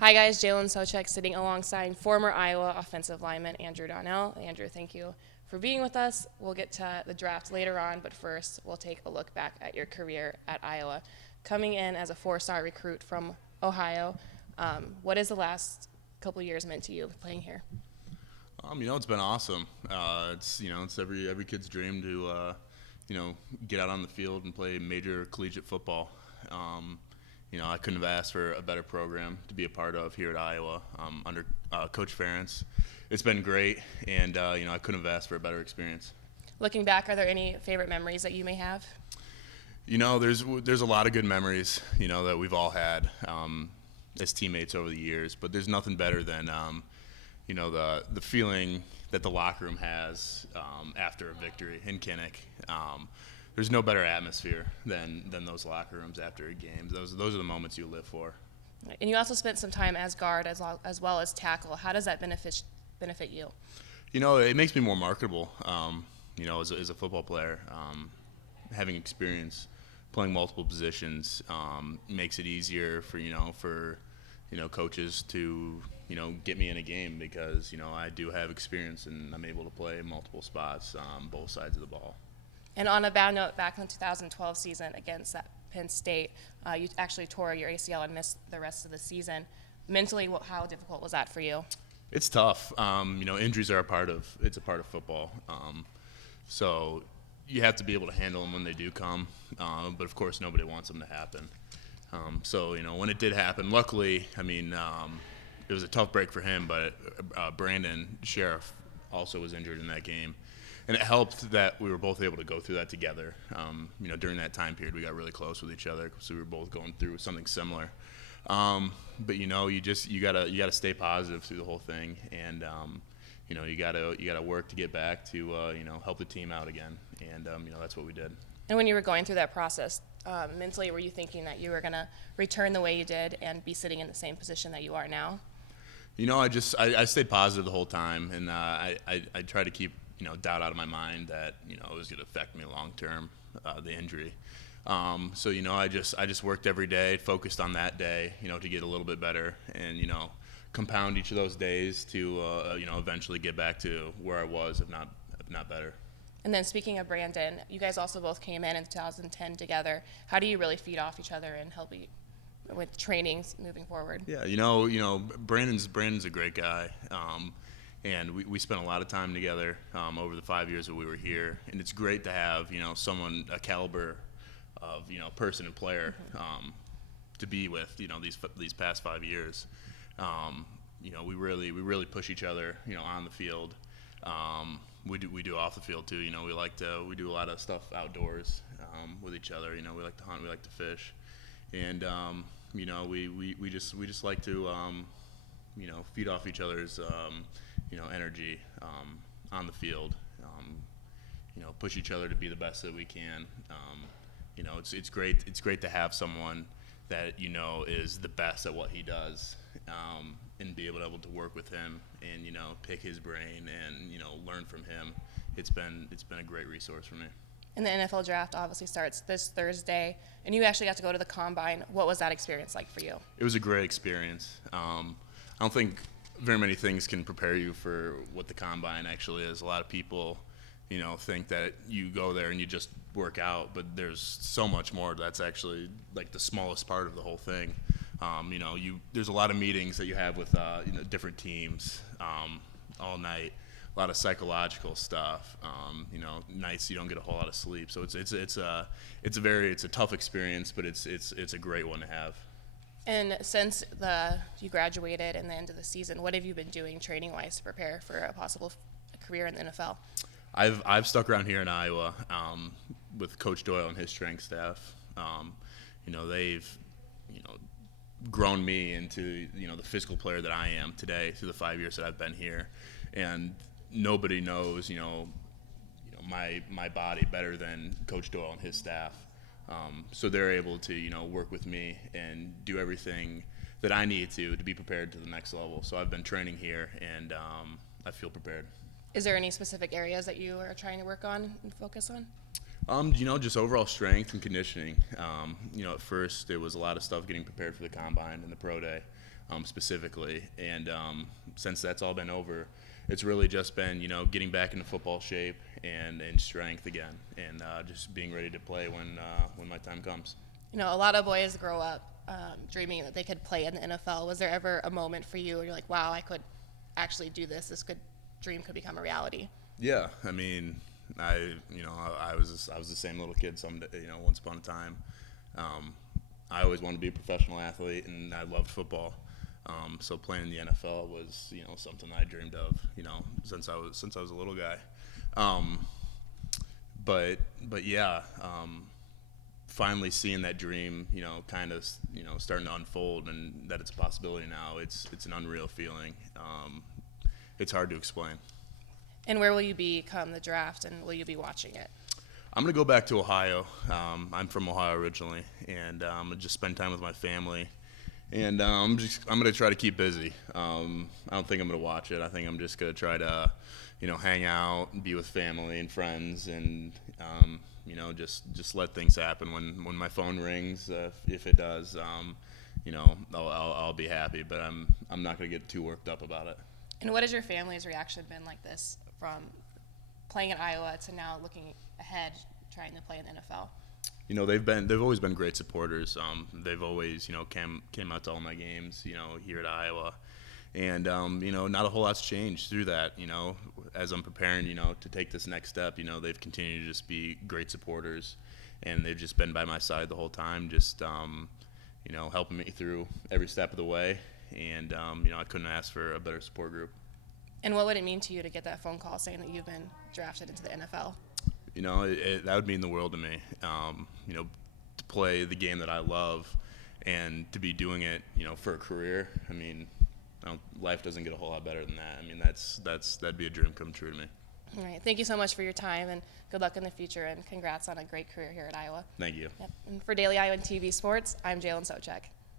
Hi guys, Jalyn Souchek sitting alongside former Iowa offensive lineman Andrew Donnal. Andrew, thank you for being with us. We'll get to the draft later on, but first we'll take a look back at your career at Iowa. Coming in as a four-star recruit from Ohio, what has the last couple years meant to you playing here? It's been awesome. It's every kid's dream to, get out on the field and play major collegiate football. I couldn't have asked for a better program to be a part of here at Iowa under Coach Ferentz. It's been great, and I couldn't have asked for a better experience. Looking back, are there any favorite memories that you may have? There's a lot of good memories, that we've all had as teammates over the years, but there's nothing better than the feeling that the locker room has after a victory in Kinnick. There's no better atmosphere than those locker rooms after a game. Those are the moments you live for. And you also spent some time as guard as well as tackle. How does that benefit you? It makes me more marketable. As a football player, having experience playing multiple positions makes it easier for coaches to get me in a game because I do have experience and I'm able to play multiple spots on both sides of the ball. And on a bad note, back in the 2012 season against Penn State, you actually tore your ACL and missed the rest of the season. Mentally, how difficult was that for you? It's tough. Injuries are a part of football. So you have to be able to handle them when they do come. But of course, nobody wants them to happen. When it did happen, luckily, it was a tough break for him, but Brandon Sheriff also was injured in that game. And it helped that we were both able to go through that together. During that time period, we got really close with each other because we were both going through something similar. But you gotta stay positive through the whole thing, and you gotta work to get back to help the team out again, and that's what we did. And when you were going through that process, mentally, were you thinking that you were going to return the way you did and be sitting in the same position that you are now? I stayed positive the whole time, and I tried to keep doubt out of my mind that it was going to affect me long term, the injury. I just worked every day, focused on that day, to get a little bit better, and compound each of those days to eventually get back to where I was, if not better. And then speaking of Brandon, you guys also both came in 2010 together. How do you really feed off each other and help you with trainings moving forward? Yeah, Brandon's a great guy, and we spent a lot of time together over the 5 years that we were here. And it's great to have someone a caliber of person and player to be with these past 5 years. We really push each other on the field. We do off the field too. We do a lot of stuff outdoors with each other. We like to hunt, we like to fish, and we just like to feed off each other's energy on the field. Push each other to be the best that we can. It's great to have someone that is the best at what he does, and be able to work with him and pick his brain and learn from him. It's been a great resource for me. And the NFL draft obviously starts this Thursday, and you actually got to go to the combine. What was that experience like for you? It was a great experience. I don't think very many things can prepare you for what the combine actually is. A lot of people think that you go there and you just work out, but there's so much more. That's actually like the smallest part of the whole thing. There's a lot of meetings that you have with different teams all night. A lot of psychological stuff. Nights you don't get a whole lot of sleep. So it's a tough experience, but it's a great one to have. And since you graduated and the end of the season, what have you been doing training-wise to prepare for a possible career in the NFL? I've stuck around here in Iowa with Coach Doyle and his strength staff. They've grown me into the physical player that I am today through the 5 years that I've been here, and nobody knows my body better than Coach Doyle and his staff. So they're able to work with me and do everything that I need to be prepared to the next level. So I've been training here, and I feel prepared. Is there any specific areas that you are trying to work on and focus on? Just overall strength and conditioning. At first it was a lot of stuff getting prepared for the combine and the pro day. specifically. And since that's all been over, it's really just been, getting back into football shape and strength again, and just being ready to play when my time comes. A lot of boys grow up dreaming that they could play in the NFL. Was there ever a moment for you where you're like, wow, I could actually do this? Dream could become a reality? Yeah, I mean, I was the same little kid. Once upon a time, I always wanted to be a professional athlete, and I loved football. So playing in the NFL was, something I dreamed of, since I was a little guy. But yeah, finally seeing that dream, kind of, starting to unfold, and that it's a possibility now. It's an unreal feeling. It's hard to explain. And where will you be come the draft, and will you be watching it? I'm going to go back to Ohio. I'm from Ohio originally, and I'm going to just spend time with my family. And I'm going to try to keep busy. I don't think I'm going to watch it. I think I'm just going to try to, hang out and be with family and friends, and just let things happen. When my phone rings, if it does, I'll be happy. But I'm not going to get too worked up about it. And what has your family's reaction been like this, from playing at Iowa to now looking ahead, trying to play in the NFL? They've always been great supporters. They've always, came out to all my games, here at Iowa. And, not a whole lot's changed through that, as I'm preparing, to take this next step. They've continued to just be great supporters, and they've just been by my side the whole time, just, helping me through every step of the way. And, I couldn't ask for a better support group. And what would it mean to you to get that phone call saying that you've been drafted into the NFL? That would mean the world to me. To play the game that I love and to be doing it, for a career. I mean, life doesn't get a whole lot better than that. I mean, that'd be a dream come true to me. All right. Thank you so much for your time, and good luck in the future, and congrats on a great career here at Iowa. Thank you. Yep. And for Daily Iowan TV Sports, I'm Jalyn Souchek.